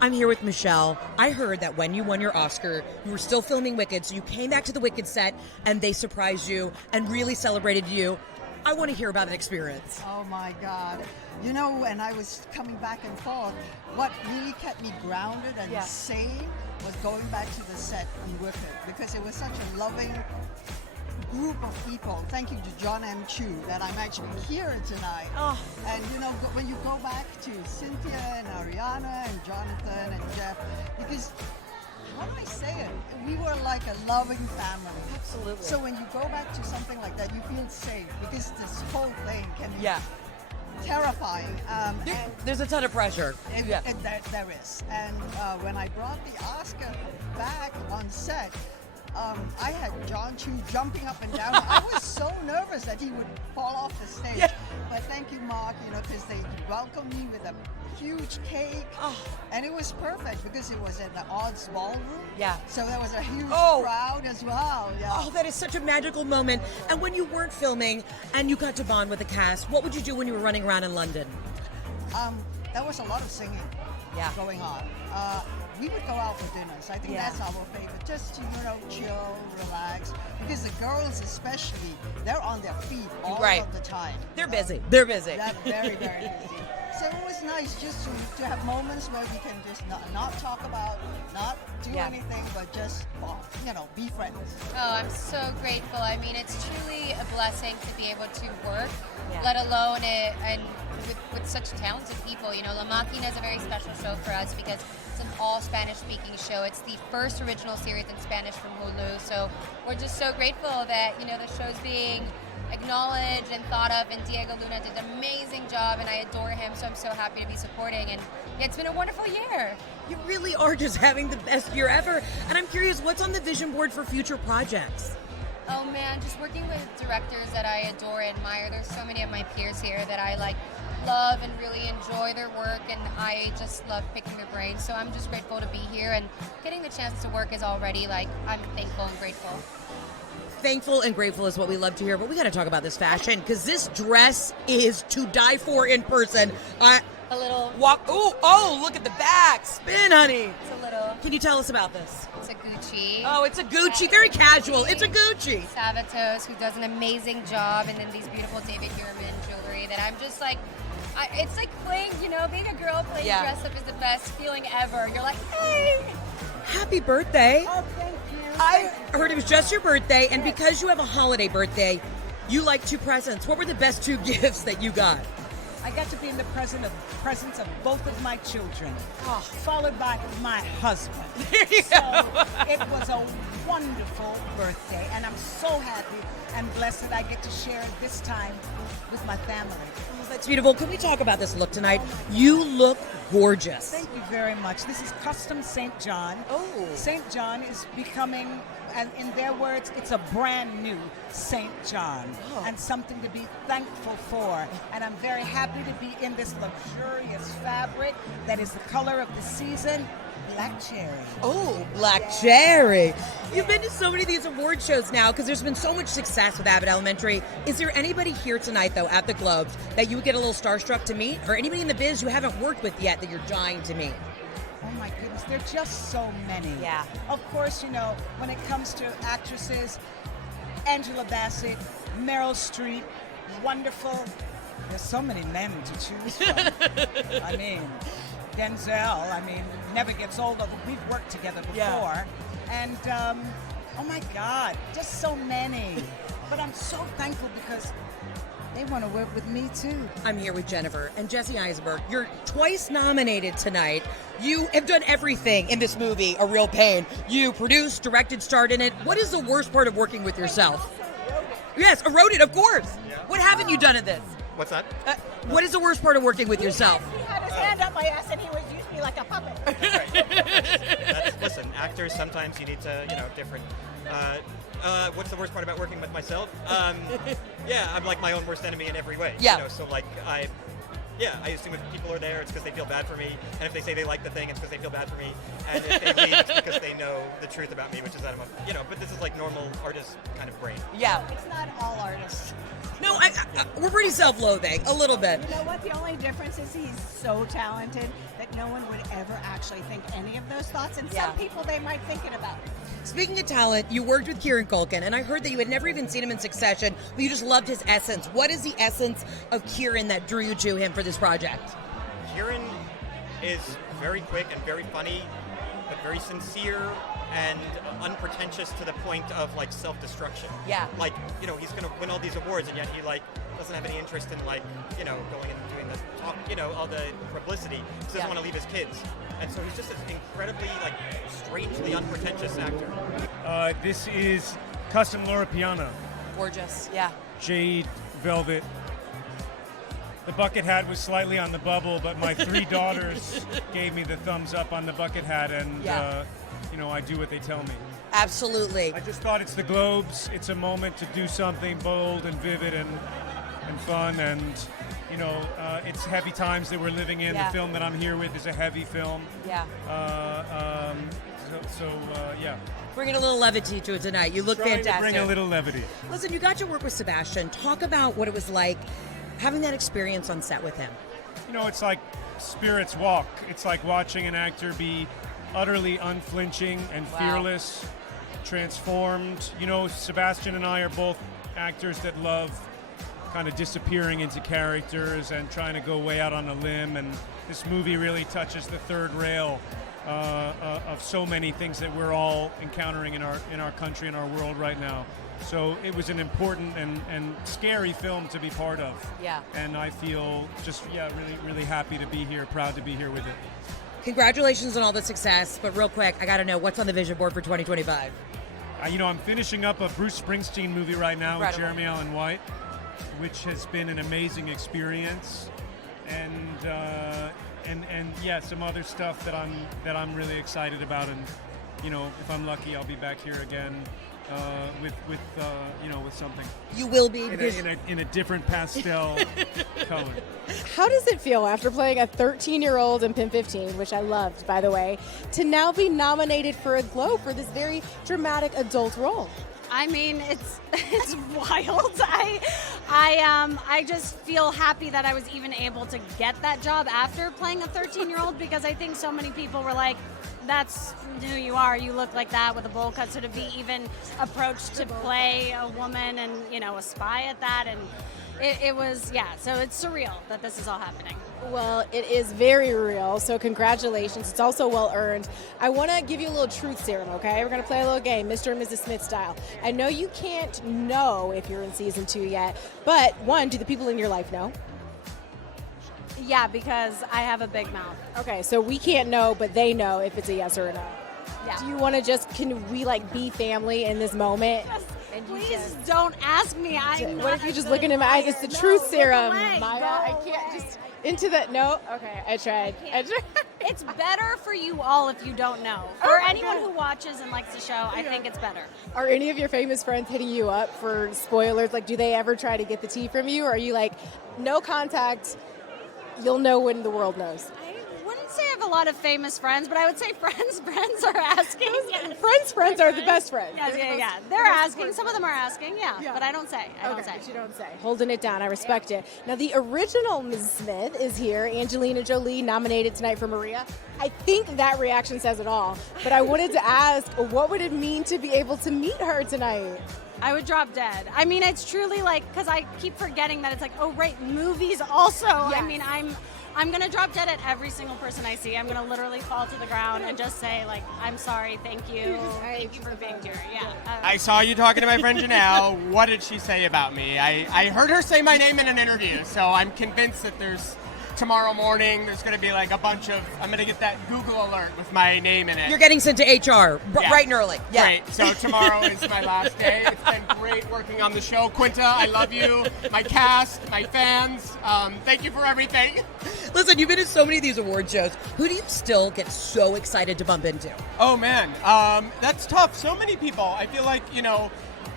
I'm here with Michelle. I heard that when you won your Oscar, you were still filming Wicked, so you came back to the Wicked set and they surprised you and really celebrated you. I want to hear about that experience. Oh my God. You know, when I was coming back and forth, what really kept me grounded and sane was going back to the set on Wicked, because it was such a loving group of people. Thank you to John M. Chu that I'm actually here tonight. Oh. And you know, when you go back to Cynthia and Ariana and Jonathan and Jeff, because how do I say it? We were like a loving family. Absolutely. So when you go back to something like that, you feel safe, because this whole thing can be terrifying. There's a ton of pressure. There is. And when I brought the Oscar back on set, I had John Chu jumping up and down. I was so nervous that he would fall off the stage. Yeah. But thank you, Mark, because they welcomed me with a huge cake. Oh. And it was perfect because it was at the Odds Ballroom. Yeah. So there was a huge crowd as well. Yeah. Oh, that is such a magical moment. And when you weren't filming and you got to bond with the cast, what would you do when you were running around in London? There was a lot of singing going on. We would go out for dinners. I think that's our favorite. Just to, chill, relax. Because the girls especially, they're on their feet all of the time. They're busy. They're busy. They're very, very busy. So it was nice just to have moments where we can just not talk about, not do anything, but just, be friends. Oh, I'm so grateful. I mean, it's truly a blessing to be able to work, let alone it, and with such talented people. La Máquina is a very special show for us because it's an all Spanish-speaking show. It's the first original series in Spanish from Hulu. So we're just so grateful that, the show's being acknowledged and thought of, and Diego Luna did an amazing job, and I adore him, so I'm so happy to be supporting, and it's been a wonderful year. You really are just having the best year ever, and I'm curious, what's on the vision board for future projects? Oh man, just working with directors that I adore and admire. There's so many of my peers here that I love and really enjoy their work, and I just love picking their brains, so I'm just grateful to be here, and getting the chance to work is already I'm thankful and grateful. Thankful and grateful is what we love to hear, but we got to talk about this fashion, because this dress is to die for in person. A little. Oh, look at the back. Spin, honey. It's a little. Can you tell us about this? It's a Gucci. Oh, it's a Gucci. Very casual. It's a Gucci. Savatos, who does an amazing job, and then these beautiful David Yurman jewelry that I'm just it's like playing, being a girl playing dress up is the best feeling ever. You're like, hey. Happy birthday. Oh, thank you. I heard it was just your birthday, and because you have a holiday birthday, you like 2 presents. What were the best 2 gifts that you got? I got to be in the presence of both of my children, followed by my husband. It was a wonderful birthday, and I'm so happy and blessed that I get to share it this time with my family. Oh, that's beautiful. Can we talk about this look tonight? You look gorgeous. Thank you very much. This is custom St. John. Oh. St. John is becoming, and in their words, it's a brand new St. John, and something to be thankful for. And I'm very happy to be in this luxurious fabric that is the color of the season, black cherry. Oh, black cherry. You've been to so many of these award shows now because there's been so much success with Abbott Elementary. Is there anybody here tonight, though, at the Globes that you would get a little starstruck to meet, or anybody in the biz you haven't worked with yet that you're dying to meet? Oh my goodness, there are just so many. Yeah. Of course, when it comes to actresses, Angela Bassett, Meryl Streep, wonderful. There's so many men to choose from. I mean, Denzel, never gets old. We've worked together before. Yeah. And, oh my God, just so many. But I'm so thankful because they want to work with me too. I'm here with Jennifer and Jesse Eisenberg. You're twice nominated tonight. You have done everything in this movie, A Real Pain. You produced, directed, starred in it. What is the worst part of working with yourself? Yes, wrote it, of course. Yeah. What haven't you done in this? What's that? What is the worst part of working with yourself? He had his hand up my ass and he was using me like a puppet. Listen, actors, sometimes you need to, different. What's the worst part about working with myself? I'm like my own worst enemy in every way. Yeah. I assume if people are there, it's because they feel bad for me. And if they say they like the thing, it's because they feel bad for me. And if they leave, it's because they know the truth about me, which is that but this is like normal artist kind of brain. Yeah. It's not all artists. No, we're pretty self-loathing, a little bit. You know what? The only difference is he's so talented that that no one would ever actually think any of those thoughts, and Yeah. some people they might think it about. Speaking of talent, you worked with Kieran Culkin, and I heard that you had never even seen him in Succession, but you just loved his essence. What is the essence of Kieran that drew you to him for this project? Kieran is very quick and very funny, but very sincere and unpretentious to the point of like self-destruction. Yeah. Like, you know, he's gonna win all these awards and yet he like doesn't have any interest in like, you know, going and doing the talk, you know, all the publicity. He doesn't Yeah. want to leave his kids. And so he's just this incredibly like strangely unpretentious actor. This is custom Laura Piana, Gorgeous, yeah. jade velvet. The bucket hat was slightly on the bubble, but my 3 daughters gave me the thumbs up on the bucket hat, and Yeah. you know, I do what they tell me. Absolutely. I just thought it's the Globes. It's a moment to do something bold and vivid and fun, and you know, it's heavy times that we're living in. Yeah. The film that I'm here with is a heavy film. Yeah. Yeah. Bringing a little levity to it tonight. You look Trying to fantastic. bring a little levity. Listen, you got to work with Sebastian. Talk about what it was like having that experience on set with him. You know, it's like spirits walk. It's like watching an actor be utterly unflinching and Wow. fearless, transformed. You know, Sebastian and I are both actors that love kind of disappearing into characters and trying to go way out on a limb. And this movie really touches the third rail of so many things that we're all encountering in our country and our world right now. So it was an important and scary film to be part of. Yeah. And I feel just, really happy to be here, proud to be here with it. Congratulations on all the success, but real quick, I got to know, what's on the vision board for 2025? You know, I'm finishing up a Bruce Springsteen movie right now with Incredible. Jeremy Allen White, which has been an amazing experience. And yeah, some other stuff that I'm really excited about. And you know, if I'm lucky, I'll be back here again with something You will be, because in a different pastel color. How does it feel after playing a 13-year-old in Pin 15, which I loved, by the way, to now be nominated for a Globe for this very dramatic adult role? I mean, it's wild. I just feel happy that I was even able to get that job after playing a 13-year-old, because I think so many people were like, that's who you are, you look like that with a bowl cut. So to be even approached to play a woman and, you know, a spy at that, and it was, yeah, so it's surreal that this is all happening. Well, it is very real, so congratulations. It's also well earned. I want to give you a little truth serum, okay? We're going to play a little game, Mr. and Mrs. Smith style. I know you can't know if you're in season 2 yet, but one, do the people in your life know? Yeah, because I have a big mouth. Okay, so we can't know, but they know if it's a yes or a no. Yeah. Do you want to can we be family in this moment? And you Please don't ask me. What if you just look into my eyes? It's the truth serum, Maya. I can't just into that. No, okay. I tried. It's better for you all if you don't know. For anyone who watches and likes the show, I think it's better. Are any of your famous friends hitting you up for spoilers? Like, do they ever try to get the tea from you? Or are you like, no contact? You'll know when the world knows. I wouldn't say I have a lot of famous friends, but I would say friends are asking. Friends are the best friends. Yeah. They're asking. Some of them are asking, yeah. But I don't say. I don't say. You don't say. Holding it down. I respect it. Now, the original Ms. Smith is here. Angelina Jolie, nominated tonight for Maria. I think that reaction says it all. But I wanted to ask, what would it mean to be able to meet her tonight? I would drop dead. I mean, it's truly because I keep forgetting that it's like, oh, right, movies also. Yes. I mean, I'm going to drop dead at every single person I see. I'm going to literally fall to the ground and just say, I'm sorry, thank you. Thank you for being here. Yeah. I saw you talking to my friend Janelle. What did she say about me? I heard her say my name in an interview, so I'm convinced that tomorrow morning there's going to be a bunch of, I'm going to get that Google alert with my name in it. You're getting sent to HR bright and early. Yeah. Great. So tomorrow is my last day. It's been great working on the show. Quinta, I love you. My cast, my fans, thank you for everything. Listen, you've been in so many of these award shows. Who do you still get so excited to bump into? Oh, man. That's tough. So many people. I feel like,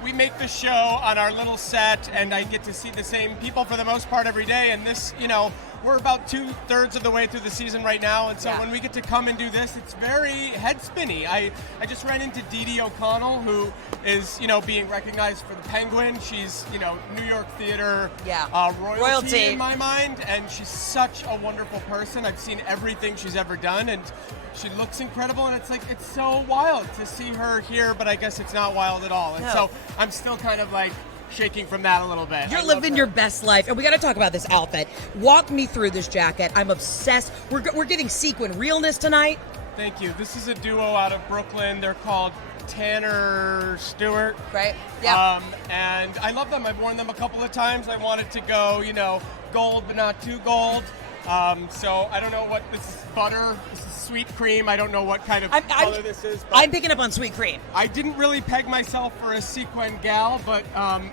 we make the show on our little set, and I get to see the same people for the most part every day. And this, we're about 2/3 of the way through the season right now, and so when we get to come and do this, it's very head spinny. I just ran into Dee O'Connell, who is being recognized for The Penguin. She's New York theater royalty in my mind, and she's such a wonderful person. I've seen everything she's ever done, and she looks incredible, and it's so wild to see her here, but I guess it's not wild at all. And so I'm still kind of like shaking from that a little bit. You're living your best life, and we got to talk about this outfit. Walk me through this jacket. I'm obsessed. We're getting sequin realness tonight. Thank you. This is a duo out of Brooklyn. They're called Tanner Stewart. Right. Yeah. And I love them. I've worn them a couple of times. I wanted to go, gold, but not too gold. So I don't know what this is. Butter. This is sweet cream. I don't know what kind of color this is. But I'm picking up on sweet cream. I didn't really peg myself for a sequin gal, but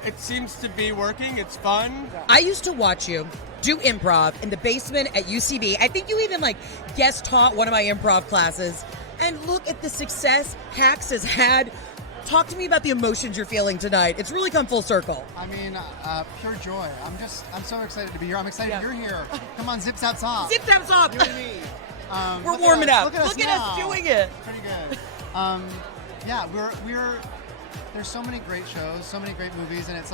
it seems to be working. It's fun. I used to watch you do improv in the basement at UCB. I think you even guest taught one of my improv classes. And look at the success Hacks has had. Talk to me about the emotions you're feeling tonight. It's really come full circle. I mean, pure joy. I'm so excited to be here. I'm excited you're here. Come on, zip zap zop. Zip zap zop. You and me. We're warming up. Look at us doing it. Pretty good. We're there's so many great shows, so many great movies, and it's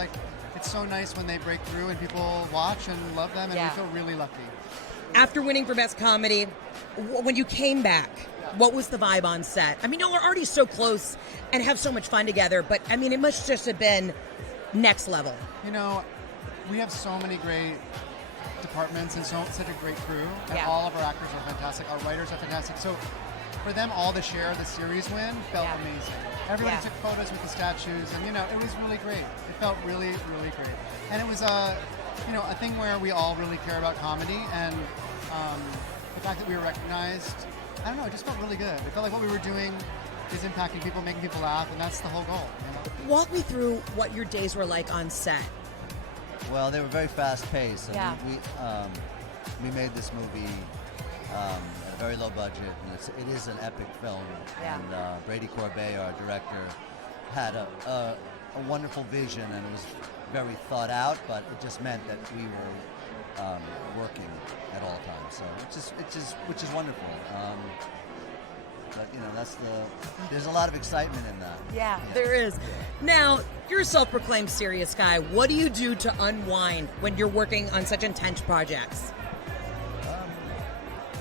so nice when they break through and people watch and love them, and we feel really lucky. After winning for Best Comedy, when you came back, what was the vibe on set? I mean, y'all are already so close and have so much fun together, but I mean, it must just have been next level. We have so many great departments and such a great crew, and all of our actors are fantastic. Our writers are fantastic. So for them all to share the series win felt amazing. Everybody took photos with the statues, and it was really great. It felt really, really great. And it was a thing where we all really care about comedy, and the fact that we were recognized, I don't know, it just felt really good. It felt like what we were doing is impacting people, making people laugh, and that's the whole goal. Walk me through what your days were like on set. Well, they were very fast-paced. We made this movie at a very low budget, and it is an epic film. And Brady Corbet, our director, had a wonderful vision, and it was very thought out. But it just meant that we were working at all times, so which is wonderful. But there's a lot of excitement in that. Yeah, there is. Now, you're a self-proclaimed serious guy. What do you do to unwind when you're working on such intense projects?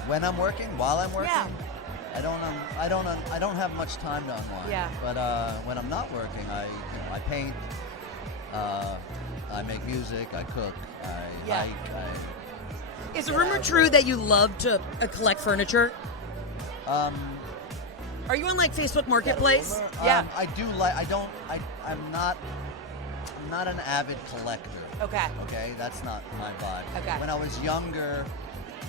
When I'm working, while I'm working, I don't have much time to unwind. Yeah. But when I'm not working, I paint, I make music, I cook, I hike. Is the rumor true that you love to collect furniture? Are you on Facebook Marketplace? Yeah. I do I'm not an avid collector. Okay. Okay, that's not my vibe. Okay. When I was younger,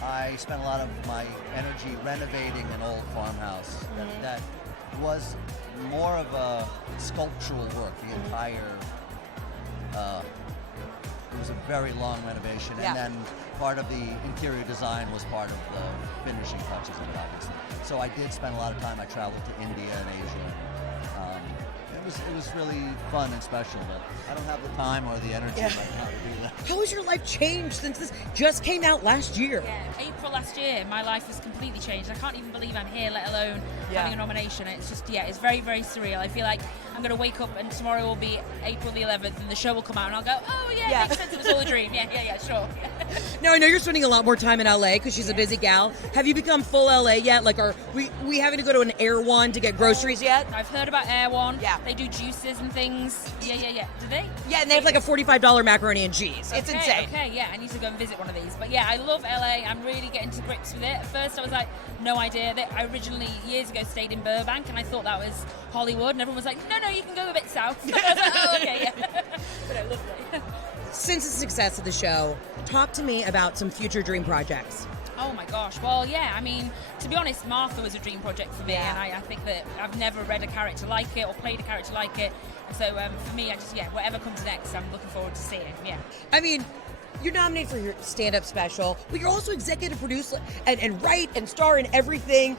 I spent a lot of my energy renovating an old farmhouse that was more of a sculptural work. The entire, it was a very long renovation, and then part of the interior design was part of the finishing touches of it, obviously. So I did spend a lot of time. I traveled to India and Asia. It was really fun and special, but I don't have the time or the energy right now to do that. How has your life changed since this just came out last year? Yeah, April last year, my life has completely changed. I can't even believe I'm here, let alone having a nomination. It's just, it's very, very surreal. I feel like I'm going to wake up and tomorrow will be April the 11th and the show will come out and I'll go, it makes sense, it was all a dream. Yeah, sure. Now, I know you're spending a lot more time in LA because she's a busy gal. Have you become full LA yet? Are we having to go to an Air One to get groceries yet? I've heard about Air One. Yeah. They do juices and things. Yeah. Do they? Yeah, and they have a $45 macaroni and cheese. It's insane. Okay, I need to go and visit one of these. But yeah, I love LA. I'm really getting to grips with it. At first I was like, no idea. I originally, years ago, stayed in Burbank and I thought that was Hollywood. And everyone was like, no, you can go a bit south. I was like, oh, okay, yeah. But I loved it. Since the success of the show, talk to me about some future dream projects. Oh my gosh. Well, I mean, to be honest, Martha was a dream project for me, and I think that I've never read a character like it or played a character like it. And so for me, I just, whatever comes next, I'm looking forward to seeing. Yeah. I mean, you're nominated for your stand-up special, but you're also executive producer and write and star in everything.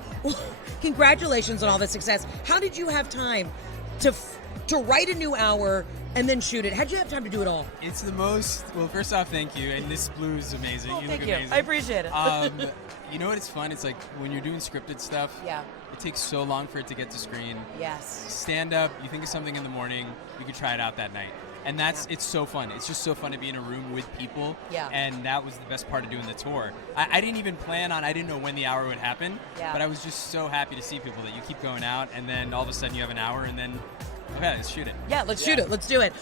Congratulations on all the success. How did you have time to to write a new hour and then shoot it. How'd you have time to do it all? It's the most. Well, first off, thank you. And this blue is amazing. Oh, you thank look you. amazing. I appreciate it. You know what? It's fun. It's like when you're doing scripted stuff. Yeah. It takes so long for it to get to screen. Yes. Stand up. You think of something in the morning. You could try it out that night. And it's so fun. It's just so fun to be in a room with people. Yeah. And that was the best part of doing the tour. I didn't even plan on, I didn't know when the hour would happen. Yeah. But I was just so happy to see people that you keep going out and then all of a sudden you have an hour and then, okay, let's shoot it. Yeah, let's shoot it. Let's do it.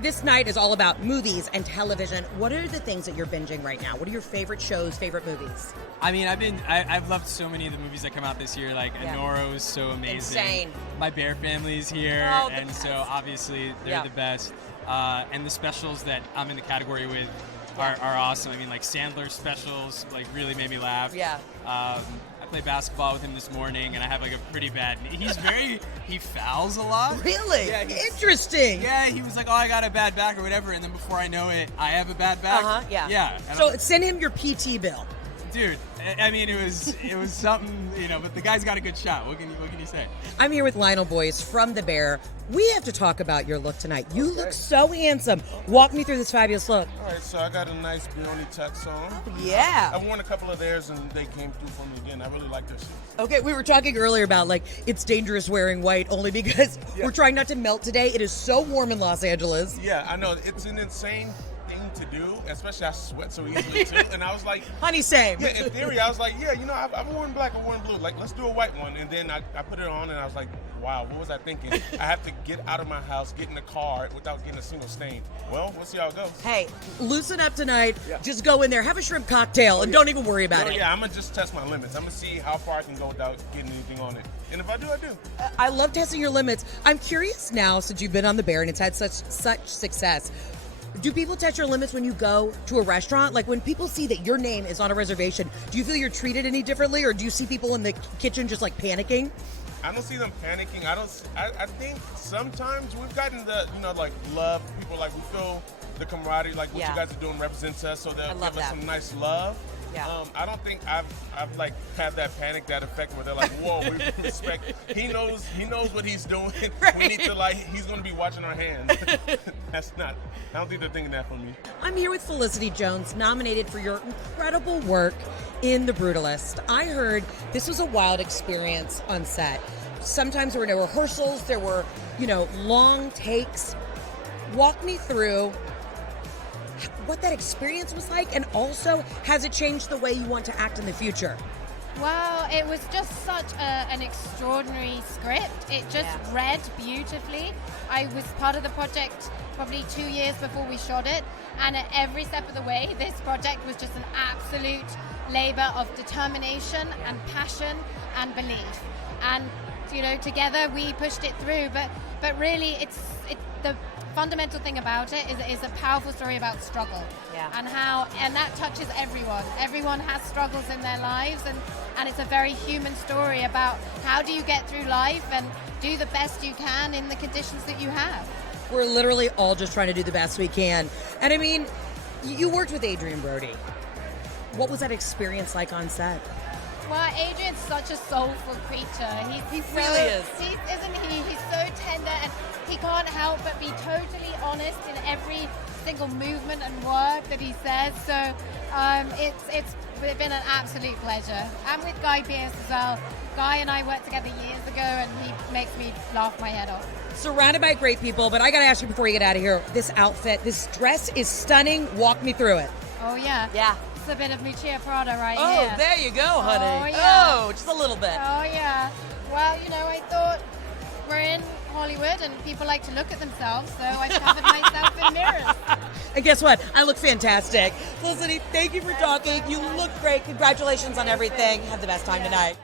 This night is all about movies and television. What are the things that you're binging right now? What are your favorite shows, favorite movies? I mean, I've loved so many of the movies that come out this year. Like Anoro is so amazing. Insane. My Bear family's here, Oh, the and best. so obviously they're the best. And the specials that I'm in the category with are awesome. I mean, like Sandler's specials, like really made me laugh. Yeah. I played basketball with him this morning, and I have like a pretty bad. He fouls a lot. Really? Yeah. Interesting. Yeah, he was like, "Oh, I got a bad back or whatever," and then before I know it, I have a bad back. Yeah. Yeah. And So send him your PT bill. dude, I mean, it was something, but the guy's got a good shot. What can you say? I'm here with Lionel Boyce from The Bear. We have to talk about your look tonight. You look so handsome. Walk me through this fabulous look. All right, so I got a nice Brioni tux on. Yeah. I've worn a couple of theirs and they came through for me again. I really like their shoes. Okay, we were talking earlier about it's dangerous wearing white only because we're trying not to melt today. It is so warm in Los Angeles. Yeah, I know. It's an insane thing to do, especially I sweat so easily too. And I was like, honey, same. Yeah, in theory, I was like, I've worn black, I've worn blue. Like, let's do a white one. And then I put it on and I was like, wow, what was I thinking? I have to get out of my house, get in the car without getting a single stain. Well, we'll see how it goes. Hey, loosen up tonight. Yeah. Just go in there, have a shrimp cocktail, and don't even worry about it. Yeah, I'm going to just test my limits. I'm going to see how far I can go without getting anything on it. And if I do, I do. I love testing your limits. I'm curious now, since you've been on The Bear and it's had such success, do people test your limits when you go to a restaurant? Like when people see that your name is on a reservation, do you feel you're treated any differently, or do you see people in the kitchen just panicking? I don't see them panicking. I think sometimes we've gotten the, love. People we feel the camaraderie, what you guys are doing represents us, so they'll give us some nice love. Yeah. I don't think I've had that panic, that effect where they're like, whoa, we respect. He knows what he's doing. Right. We need to he's going to be watching our hands. I don't think they're thinking that for me. I'm here with Felicity Jones, nominated for your incredible work in The Brutalist. I heard this was a wild experience on set. Sometimes there were no rehearsals, there were, long takes. Walk me through what that experience was like, and also, has it changed the way you want to act in the future? Well, it was just such an extraordinary script. It just read beautifully. I was part of the project probably 2 years before we shot it, and at every step of the way, this project was just an absolute labor of determination and passion and belief. And together we pushed it through. But really, it's the fundamental thing about it is a powerful story about struggle. Yeah. And that touches everyone. Everyone has struggles in their lives, and it's a very human story about how do you get through life and do the best you can in the conditions that you have. We're literally all just trying to do the best we can. And I mean, you worked with Adrien Brody. What was that experience like on set? Well, Adrian's such a soulful creature. He really is. Isn't he? He's so tender, and he can't help but be totally honest in every single movement and word that he says. So it's been an absolute pleasure. And with Guy Pearce as well. Guy and I worked together years ago, and he makes me laugh my head off. Surrounded by great people, but I got to ask you before you get out of here, this outfit, this dress is stunning. Walk me through it. Oh, yeah. Yeah. It's a bit of Lucia Prada right here. here. Oh, there you go, honey. Oh, yeah. Oh, just a little bit. Oh, yeah. Well, I thought we're in Hollywood and people like to look at themselves, so I covered myself in mirrors. And guess what? I look fantastic. Felicity, thank you for talking. You look great. Congratulations on everything. Have the best time tonight.